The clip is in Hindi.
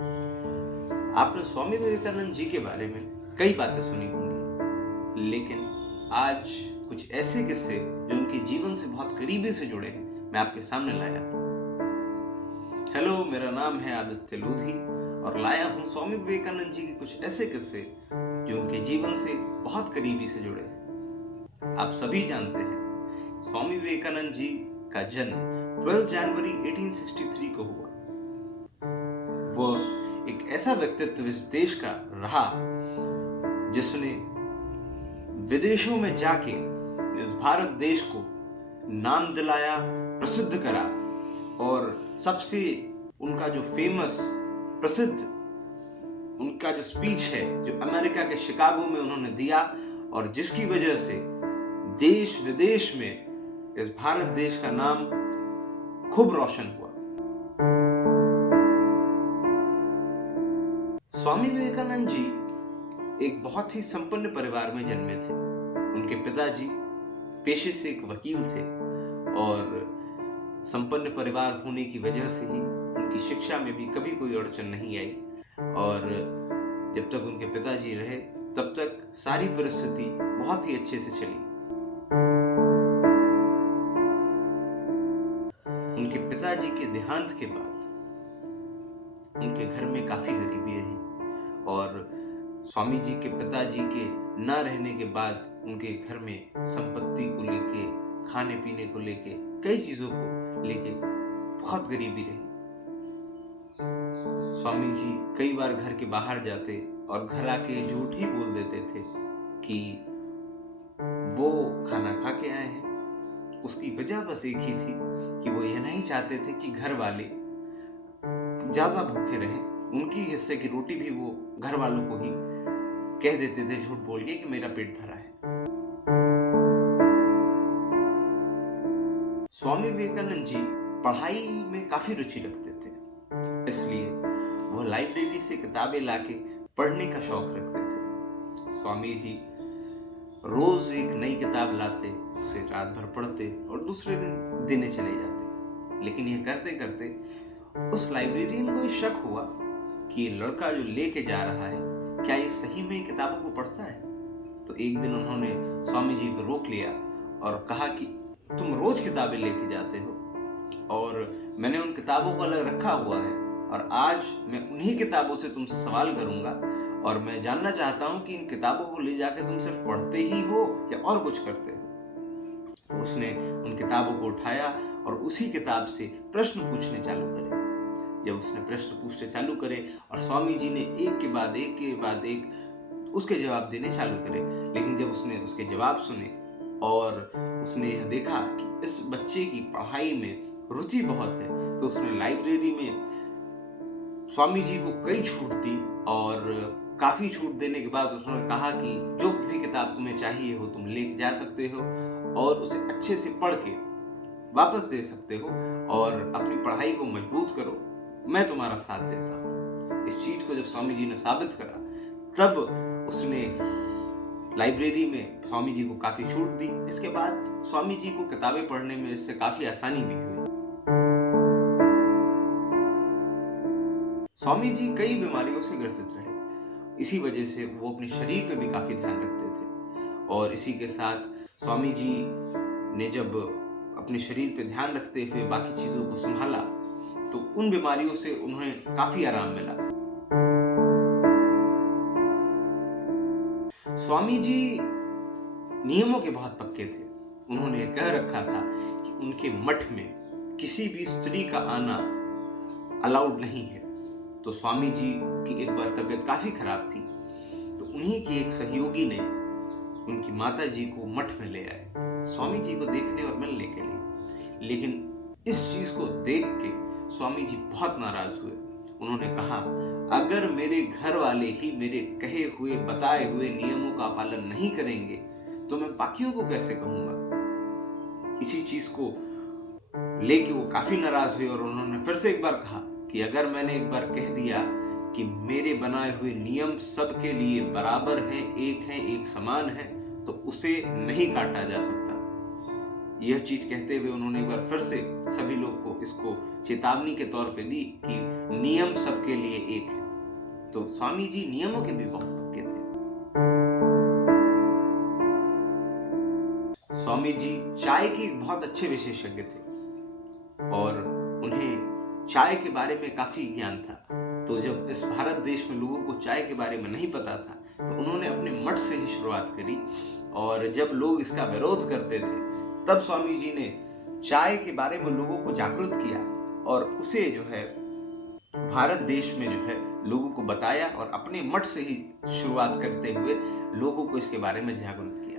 आपने स्वामी विवेकानंद जी के बारे में कई बातें सुनी होंगी, लेकिन आज कुछ ऐसे किस्से जो उनके जीवन से बहुत करीबी से जुड़े हैं, मैं आपके सामने लाया हूं। हेलो, मेरा नाम है आदित्य लोधी और लाया हूं स्वामी विवेकानंद जी के कुछ ऐसे किस्से जो उनके जीवन से बहुत करीबी से जुड़े हैं। आप सभी जानते हैं, स्वामी विवेकानंद जी का जन्म 12 जनवरी 1863 को हुआ। वो एक ऐसा व्यक्तित्व इस देश का रहा जिसने विदेशों में जाके इस भारत देश को नाम दिलाया, प्रसिद्ध करा। और सबसे उनका जो फेमस प्रसिद्ध उनका जो स्पीच है जो अमेरिका के शिकागो में उन्होंने दिया, और जिसकी वजह से देश विदेश में इस भारत देश का नाम खूब रोशन हुआ। स्वामी विवेकानंद जी एक बहुत ही संपन्न परिवार में जन्मे थे। उनके पिताजी पेशे से एक वकील थे और संपन्न परिवार होने की वजह से ही उनकी शिक्षा में भी कभी कोई अड़चन नहीं आई। और जब तक उनके पिताजी रहे तब तक सारी परिस्थिति बहुत ही अच्छे से चली। उनके पिताजी के देहांत के बाद उनके घर में काफी गरीबी रही और स्वामी जी के पिताजी के न रहने के बाद उनके घर में संपत्ति को लेके, खाने पीने को लेके, कई चीजों को लेके बहुत गरीबी रही। स्वामी जी कई बार घर के बाहर जाते और घर आके झूठ ही बोल देते थे कि वो खाना खा के आए हैं। उसकी वजह बस एक ही थी कि वो यह नहीं चाहते थे कि घर वाले ज्यादा भूखे रहें। उनकी हिस्से की रोटी भी वो घर वालों को ही कह देते थे झूठ बोल के कि मेरा पेट भरा है। स्वामी विवेकानंद जी पढ़ाई में काफी रुचि रखते थे, इसलिए वो लाइब्रेरी से किताबें लाके पढ़ने का शौक रखते थे। स्वामी जी रोज एक नई किताब लाते, उसे रात भर पढ़ते और दूसरे दिन देने चले जाते। लेकिन यह करते करते उस लाइब्रेरियन को शक हुआ कि ये लड़का जो लेके जा रहा है, क्या ये सही में किताबों को पढ़ता है। तो एक दिन उन्होंने स्वामी जी को रोक लिया और कहा कि तुम रोज किताबें लेके जाते हो और मैंने उन किताबों को अलग रखा हुआ है और आज मैं उन्हीं किताबों से तुमसे सवाल करूंगा और मैं जानना चाहता हूं कि इन किताबों को ले जाके तुम सिर्फ पढ़ते ही हो या और कुछ करते हो। उसने उन किताबों को उठाया और उसी किताब से प्रश्न पूछने चालू करे। जब उसने प्रश्न पूछने चालू करे और स्वामी जी ने एक के बाद एक उसके जवाब देने चालू करे, लेकिन जब उसने उसके जवाब सुने और उसने यह देखा कि इस बच्चे की पढ़ाई में रुचि बहुत है, तो उसने लाइब्रेरी में स्वामी जी को कई छूट दी। और काफी छूट देने के बाद उसने कहा कि जो भी किताब तुम्हें चाहिए हो तुम लेके जा सकते हो और उसे अच्छे से पढ़ के वापस दे सकते हो और अपनी पढ़ाई को मजबूत करो, मैं तुम्हारा साथ देता हूं। इस चीज को जब स्वामी जी ने साबित करा तब उसने लाइब्रेरी में स्वामी जी को काफी छूट दी। इसके बाद स्वामी जी को किताबें पढ़ने में इससे काफी आसानी भी हुई। स्वामी जी कई बीमारियों से ग्रसित रहे, इसी वजह से वो अपने शरीर पे भी काफी ध्यान रखते थे। और इसी के साथ स्वामी जी ने जब अपने शरीर पे ध्यान रखते हुए बाकी चीजों को संभाला तो उन बीमारियों से उन्हें काफी आराम मिला। स्वामी जी नियमों के बहुत पक्के थे। उन्होंने कह रखा था कि उनके मठ में किसी भी स्त्री का आना अलाउड नहीं है। तो स्वामी जी की एक बार तबीयत काफी खराब थी, तो उन्हीं की एक सहयोगी ने उनकी माता जी को मठ में ले आए स्वामी जी को देखने और मिलने के लिए। लेकिन इस चीज को देख के स्वामी जी बहुत नाराज हुए। उन्होंने कहा, अगर मेरे घर वाले ही मेरे कहे हुए बताए हुए नियमों का पालन नहीं करेंगे तो मैं बाकियों को कैसे कहूंगा। इसी चीज को लेके वो काफी नाराज हुए और उन्होंने फिर से एक बार कहा कि अगर मैंने एक बार कह दिया कि मेरे बनाए हुए नियम सबके लिए बराबर हैं, एक समान है, तो उसे नहीं काटा जा सकता। यह चीज कहते हुए उन्होंने एक बार फिर से सभी लोग को इसको चेतावनी के तौर पे दी कि नियम सबके लिए एक है। तो स्वामी जी नियमों के भी बहुत पक्के थे। स्वामी जी चाय के बहुत अच्छे विशेषज्ञ थे और उन्हें चाय के बारे में काफी ज्ञान था। तो जब इस भारत देश में लोगों को चाय के बारे में नहीं पता था तो उन्होंने अपने मठ से ही शुरुआत करी, और जब लोग इसका विरोध करते थे तब स्वामी जी ने चाय के बारे में लोगों को जागरूक किया और उसे जो है भारत देश में जो है लोगों को बताया और अपने मठ से ही शुरुआत करते हुए लोगों को इसके बारे में जागरूक किया।